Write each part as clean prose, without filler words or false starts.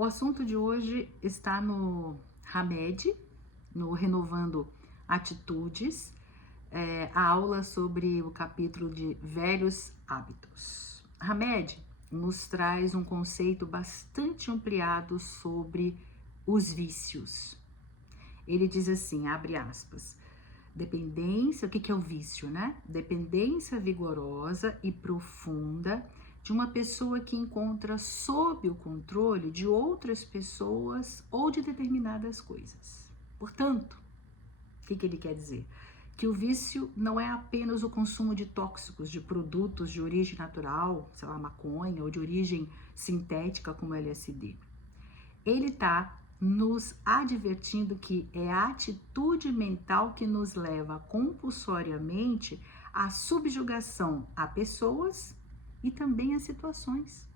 O assunto de hoje está no Hamed, no Renovando Atitudes, a aula sobre o capítulo de Velhos Hábitos. Hamed nos traz um conceito bastante ampliado sobre os vícios. Ele diz assim, abre aspas, dependência, o que é o vício, né? Dependência vigorosa e profunda de uma pessoa que encontra sob o controle de outras pessoas ou de determinadas coisas. Portanto, o que ele quer dizer? Que o vício não é apenas o consumo de tóxicos, de produtos de origem natural, sei lá, maconha, ou de origem sintética como LSD. Ele está nos advertindo que é a atitude mental que nos leva compulsoriamente à subjugação a pessoas e também a situações.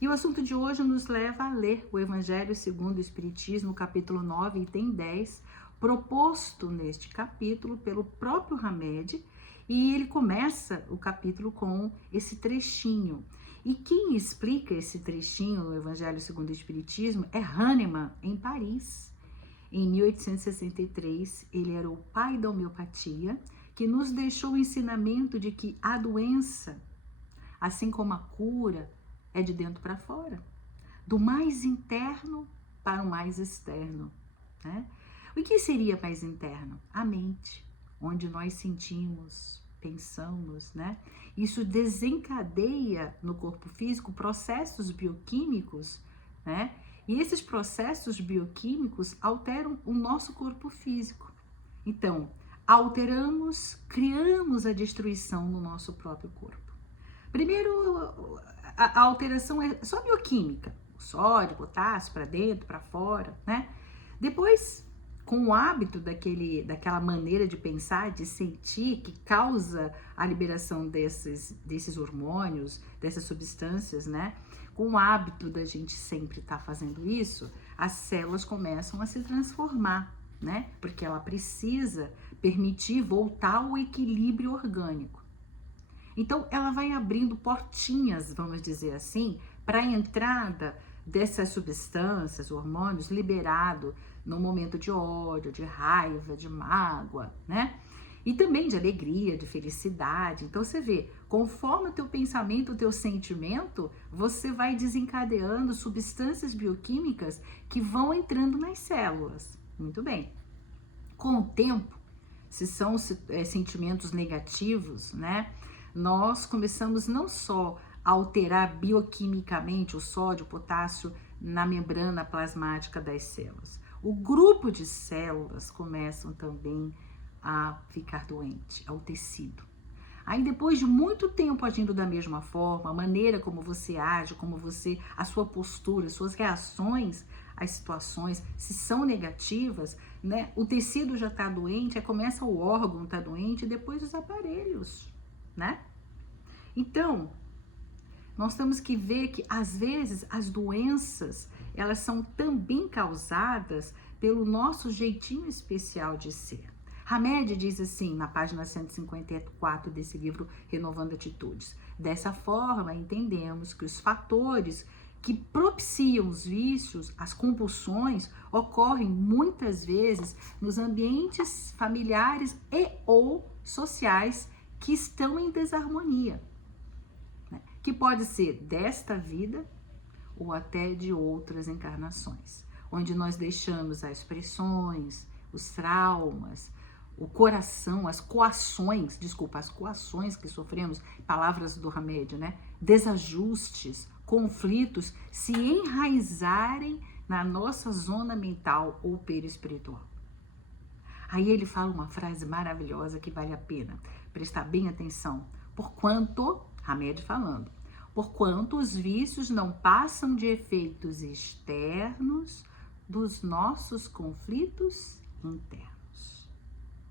E o assunto de hoje nos leva a ler o Evangelho segundo o Espiritismo, capítulo 9, item 10, proposto neste capítulo pelo próprio Hamed, e ele começa o capítulo com esse trechinho. E quem explica esse trechinho no Evangelho segundo o Espiritismo é Hahnemann, em Paris. Em 1863, ele era o pai da homeopatia, que nos deixou o ensinamento de que a doença, assim como a cura, é de dentro para fora, do mais interno para o mais externo, né? O que seria mais interno? A mente, onde nós sentimos, pensamos, né? Isso desencadeia no corpo físico processos bioquímicos, né? E esses processos bioquímicos alteram o nosso corpo físico. Então, alteramos, criamos a destruição no nosso próprio corpo. Primeiro, a alteração é só bioquímica, o sódio, o potássio para dentro, para fora, né? Depois, com o hábito daquela maneira de pensar, de sentir, que causa a liberação desses hormônios, dessas substâncias, né? Com o hábito da gente sempre estar fazendo isso, as células começam a se transformar, né? Porque ela precisa permitir voltar ao equilíbrio orgânico. Então, ela vai abrindo portinhas, vamos dizer assim, para a entrada dessas substâncias, hormônios, liberado no momento de ódio, de raiva, de mágoa, né? E também de alegria, de felicidade. Então, você vê, conforme o teu pensamento, o teu sentimento, você vai desencadeando substâncias bioquímicas que vão entrando nas células. Muito bem. Com o tempo, se são sentimentos negativos, né? Nós começamos não só a alterar bioquimicamente o sódio, o potássio na membrana plasmática das células. O grupo de células começam também a ficar doente, ao tecido. Aí depois de muito tempo agindo da mesma forma, a maneira como você age, a sua postura, suas reações às situações, se são negativas, né? O tecido já está doente, aí começa o órgão está doente e depois os aparelhos, né? Então, nós temos que ver que às vezes as doenças, elas são também causadas pelo nosso jeitinho especial de ser. Hamed diz assim, na página 154 desse livro Renovando Atitudes. Dessa forma, entendemos que os fatores que propiciam os vícios, as compulsões, ocorrem muitas vezes nos ambientes familiares e ou sociais que estão em desarmonia, né? Que pode ser desta vida ou até de outras encarnações, onde nós deixamos as pressões, os traumas, o coração, as coações que sofremos, palavras do Hamed, né? Desajustes, conflitos se enraizarem na nossa zona mental ou perispiritual. Aí ele fala uma frase maravilhosa que vale a pena prestar bem atenção. Porquanto, Hamed falando, porquanto os vícios não passam de efeitos externos dos nossos conflitos internos.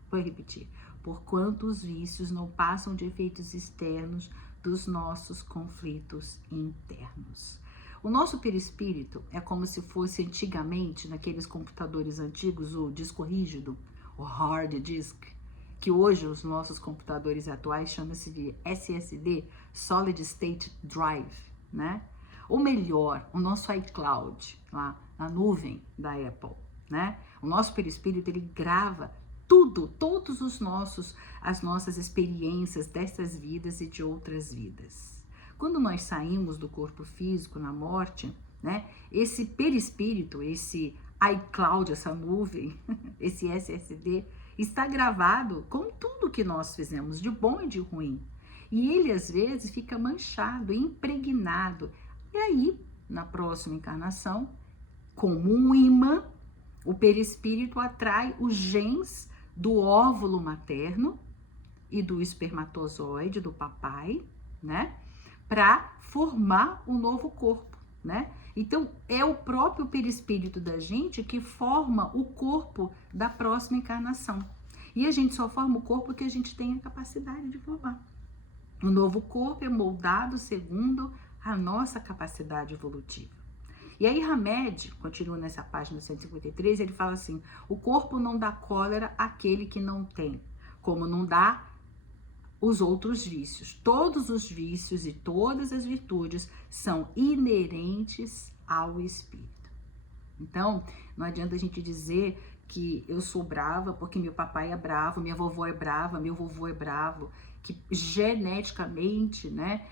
Vou repetir. Porquanto os vícios não passam de efeitos externos dos nossos conflitos internos. O nosso perispírito é como se fosse antigamente, naqueles computadores antigos, o disco rígido, o hard disk, que hoje os nossos computadores atuais chamam-se de SSD, Solid State Drive, né? Ou melhor, o nosso iCloud, lá na nuvem da Apple, né? O nosso perispírito, ele grava tudo, as nossas experiências dessas vidas e de outras vidas. Quando nós saímos do corpo físico na morte, né? Esse perispírito, esse iCloud, essa nuvem, esse SSD, está gravado com tudo que nós fizemos, de bom e de ruim. E ele, às vezes, fica manchado, impregnado. E aí, na próxima encarnação, como um imã, o perispírito atrai os genes do óvulo materno e do espermatozoide do papai, né? Para formar um novo corpo, né? Então, é o próprio perispírito da gente que forma o corpo da próxima encarnação. E a gente só forma o corpo que a gente tem a capacidade de formar. O novo corpo é moldado segundo a nossa capacidade evolutiva. E aí Hamed, continua nessa página 153, ele fala assim: o corpo não dá cólera àquele que não tem, como não dá os outros vícios. Todos os vícios e todas as virtudes são inerentes ao espírito. Então, não adianta a gente dizer que eu sou brava porque meu papai é bravo, minha vovó é brava, meu vovô é bravo, que geneticamente, né,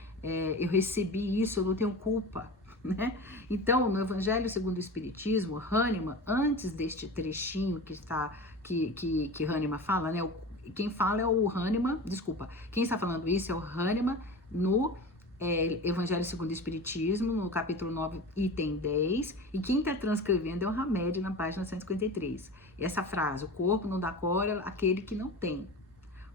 eu recebi isso, eu não tenho culpa, né? Então, no Evangelho segundo o Espiritismo, Hahnemann, antes deste trechinho que Hahnemann fala, né, quem fala é o Hahnemann, desculpa, quem está falando isso é o Hahnemann no Evangelho segundo o Espiritismo, no capítulo 9, item 10, e quem está transcrevendo é o Hamed na página 153. Essa frase: o corpo não dá cólera àquele que não tem,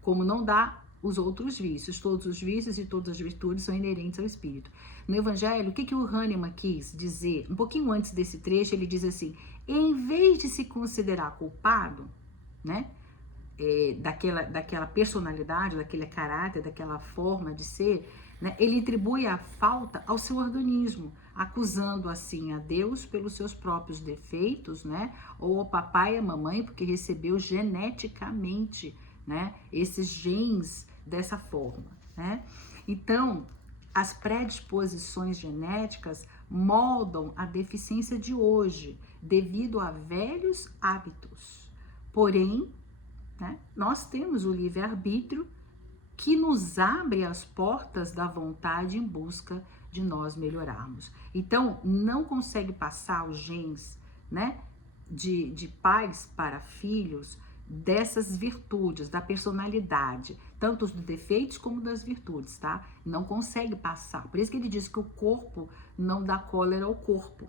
como não dá os outros vícios. Todos os vícios e todas as virtudes são inerentes ao espírito. No Evangelho, o que o Hahnemann quis dizer? Um pouquinho antes desse trecho, ele diz assim: em vez de se considerar culpado, né, daquela personalidade, daquele caráter, daquela forma de ser, né, ele atribui a falta ao seu organismo, acusando assim a Deus pelos seus próprios defeitos, né, ou ao papai e a mamãe porque recebeu geneticamente, né, esses genes dessa forma, né? Então, as predisposições genéticas moldam a deficiência de hoje devido a velhos hábitos. Porém, né, nós temos o livre-arbítrio que nos abre as portas da vontade em busca de nós melhorarmos. Então, não consegue passar os genes, né, de pais para filhos, dessas virtudes, da personalidade, tanto dos defeitos como das virtudes, tá? Não consegue passar. Por isso que ele diz que o corpo não dá cólera ao corpo,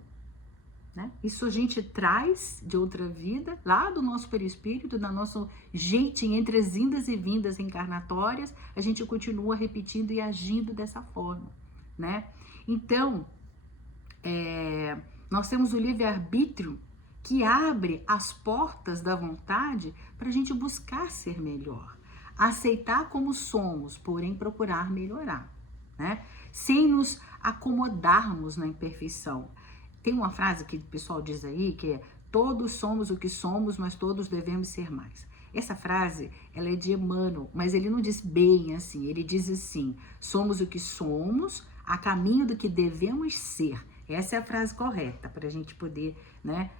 né? Isso a gente traz de outra vida, lá do nosso perispírito, da nosso jeitinho, entre as indas e vindas reencarnatórias, a gente continua repetindo e agindo dessa forma, né? Então, nós temos o livre-arbítrio que abre as portas da vontade para a gente buscar ser melhor, aceitar como somos, porém procurar melhorar, né? Sem nos acomodarmos na imperfeição. Tem uma frase que o pessoal diz aí, que é: todos somos o que somos, mas todos devemos ser mais. Essa frase, ela é de Emmanuel, mas ele não diz bem assim, ele diz assim: somos o que somos, a caminho do que devemos ser. Essa é a frase correta para a gente poder, né,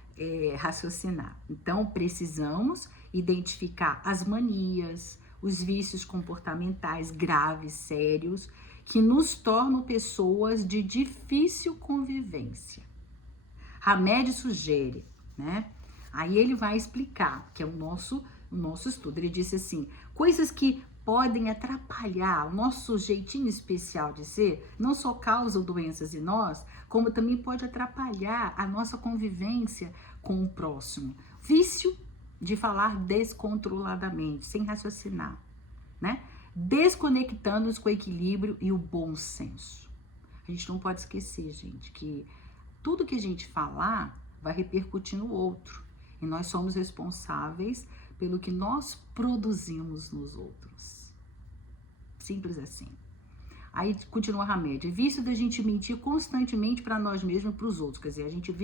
raciocinar. Então, precisamos identificar as manias, os vícios comportamentais graves, sérios, que nos tornam pessoas de difícil convivência. Hamed sugere, né? Aí ele vai explicar, que é o nosso estudo. Ele disse assim: coisas que podem atrapalhar o nosso jeitinho especial de ser, não só causam doenças em nós, como também pode atrapalhar a nossa convivência com o próximo. Vício de falar descontroladamente, sem raciocinar, né? Desconectando-nos com o equilíbrio e o bom senso. A gente não pode esquecer, gente, que tudo que a gente falar vai repercutir no outro. E nós somos responsáveis pelo que nós produzimos nos outros. Simples assim. Aí continua Hamed: vício da gente mentir constantemente para nós mesmos e para os outros. Quer dizer, a gente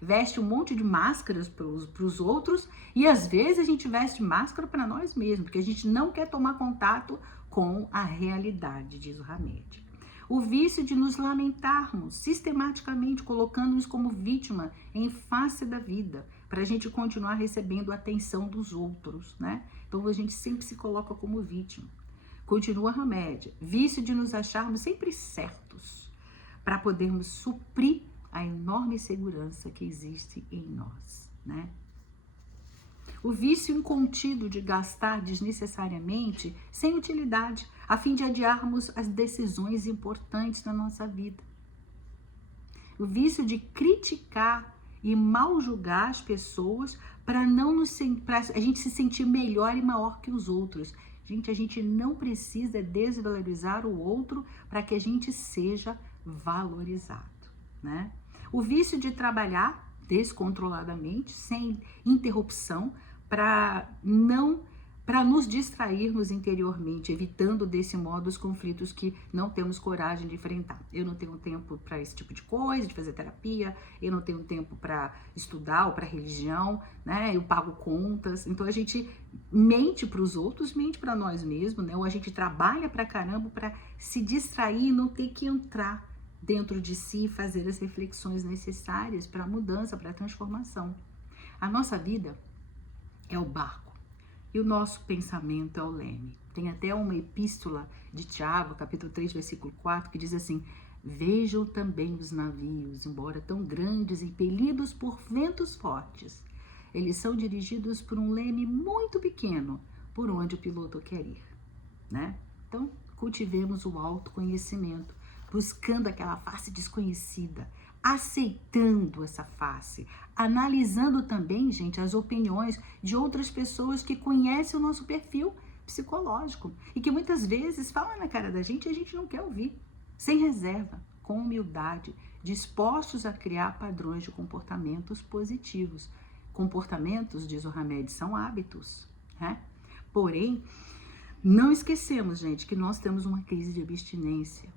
veste um monte de máscaras para os outros e às vezes a gente veste máscara para nós mesmos, porque a gente não quer tomar contato com a realidade, diz o Hamed. O vício de nos lamentarmos sistematicamente, colocando-nos como vítima em face da vida, para a gente continuar recebendo a atenção dos outros, né? Então a gente sempre se coloca como vítima. Continua Hamed, vício de nos acharmos sempre certos, para podermos suprir a enorme segurança que existe em nós, né? O vício incontido de gastar desnecessariamente, sem utilidade, a fim de adiarmos as decisões importantes da nossa vida. O vício de criticar e mal julgar as pessoas para a gente se sentir melhor e maior que os outros. Gente, a gente não precisa desvalorizar o outro para que a gente seja valorizado, né? O vício de trabalhar descontroladamente, sem interrupção, para nos distrairmos interiormente, evitando desse modo os conflitos que não temos coragem de enfrentar. Eu não tenho tempo para esse tipo de coisa, de fazer terapia, eu não tenho tempo para estudar ou para religião, né? Eu pago contas. Então a gente mente para os outros, mente para nós mesmos, né? Ou a gente trabalha para caramba para se distrair e não ter que entrar dentro de si e fazer as reflexões necessárias para a mudança, para a transformação. A nossa vida é o barco e o nosso pensamento é o leme. Tem até uma epístola de Tiago, capítulo 3, versículo 4, que diz assim: vejam também os navios, embora tão grandes, impelidos por ventos fortes. Eles são dirigidos por um leme muito pequeno, por onde o piloto quer ir, né? Então, cultivemos o autoconhecimento, buscando aquela face desconhecida, aceitando essa face, analisando também, gente, as opiniões de outras pessoas que conhecem o nosso perfil psicológico e que muitas vezes falam na cara da gente e a gente não quer ouvir, sem reserva, com humildade, dispostos a criar padrões de comportamentos positivos. Comportamentos, diz o Hamed, são hábitos, né? Porém, não esquecemos, gente, que nós temos uma crise de abstinência,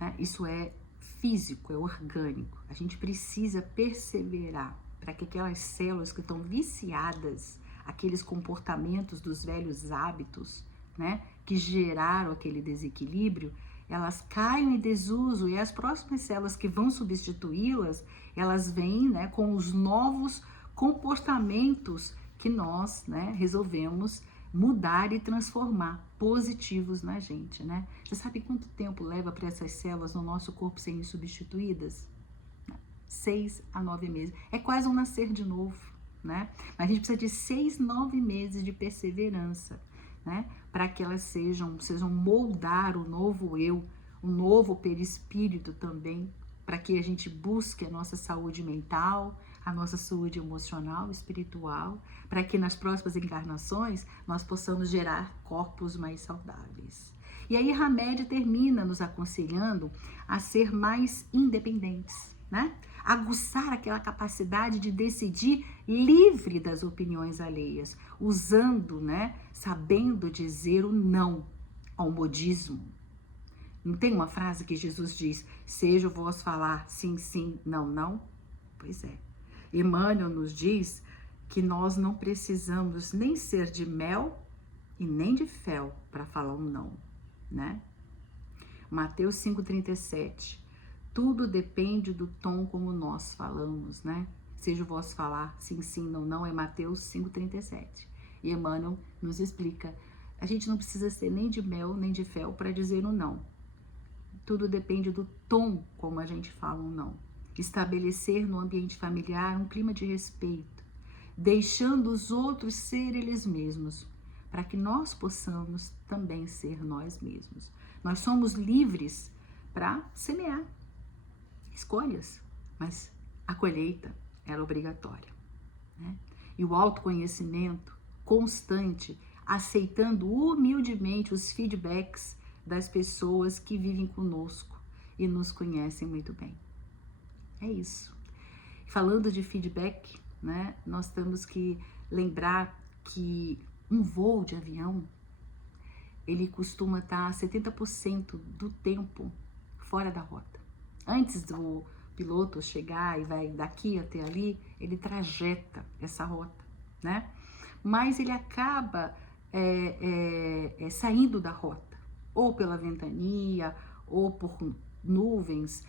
né? Isso é físico, é orgânico. A gente precisa perseverar para que aquelas células que estão viciadas, aqueles comportamentos dos velhos hábitos, né, que geraram aquele desequilíbrio, elas caiam em desuso e as próximas células que vão substituí-las, elas vêm, né, com os novos comportamentos que nós, né, resolvemos mudar e transformar, positivos na gente, né? Você sabe quanto tempo leva para essas células no nosso corpo serem substituídas? 6 a 9 meses. É quase um nascer de novo, né? Mas a gente precisa de 6, 9 meses de perseverança, né? Para que elas sejam moldar o novo eu, o novo perispírito também, para que a gente busque a nossa saúde mental, a nossa saúde emocional, espiritual, para que nas próximas encarnações nós possamos gerar corpos mais saudáveis. E aí Hamed termina nos aconselhando a ser mais independentes, né? Aguçar aquela capacidade de decidir livre das opiniões alheias, usando, né, sabendo dizer o não ao modismo. Não tem uma frase que Jesus diz: seja o vosso falar sim, sim, não, não? Pois é. Emmanuel nos diz que nós não precisamos nem ser de mel e nem de fel para falar um não, né? Mateus 5,37. Tudo depende do tom como nós falamos, né? Seja o vosso falar sim, sim, não, não, é Mateus 5,37. E Emmanuel nos explica, a gente não precisa ser nem de mel nem de fel para dizer um não. Tudo depende do tom como a gente fala um não. Estabelecer no ambiente familiar um clima de respeito, deixando os outros ser eles mesmos, para que nós possamos também ser nós mesmos. Nós somos livres para semear escolhas, mas a colheita era obrigatória, né? E o autoconhecimento constante, aceitando humildemente os feedbacks das pessoas que vivem conosco e nos conhecem muito bem. É isso. Falando de feedback, né, nós temos que lembrar que um voo de avião, ele costuma estar 70% do tempo fora da rota. Antes do piloto chegar e vai daqui até ali, ele trajeta essa rota, né? Mas ele acaba saindo da rota, ou pela ventania, ou por nuvens,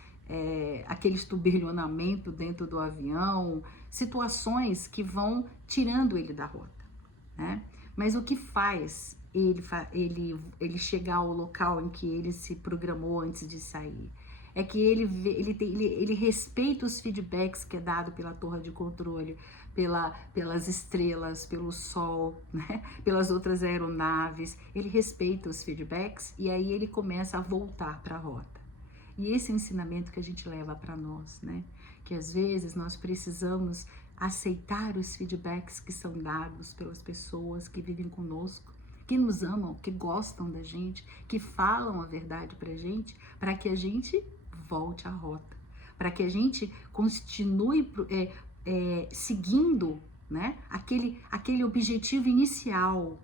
aquele turbilhonamento dentro do avião, situações que vão tirando ele da rota, né? Mas o que faz ele chegar ao local em que ele se programou antes de sair? É que ele respeita os feedbacks que é dado pela torre de controle, pelas estrelas, pelo sol, né? Pelas outras aeronaves. Ele respeita os feedbacks e aí ele começa a voltar para a rota. E esse é o ensinamento que a gente leva para nós, né? Que às vezes nós precisamos aceitar os feedbacks que são dados pelas pessoas que vivem conosco, que nos amam, que gostam da gente, que falam a verdade pra gente, para que a gente volte à rota, para que a gente continue seguindo, né, aquele objetivo inicial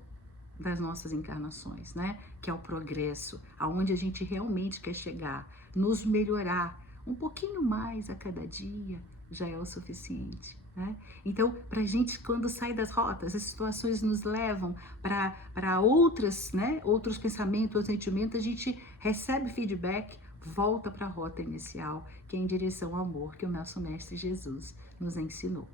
das nossas encarnações, né, que é o progresso, aonde a gente realmente quer chegar, nos melhorar um pouquinho mais a cada dia, já é o suficiente, né? Então, para a gente, quando sai das rotas, as situações nos levam para outros pensamentos, outros sentimentos, a gente recebe feedback, volta para a rota inicial, que é em direção ao amor que o nosso Mestre Jesus nos ensinou.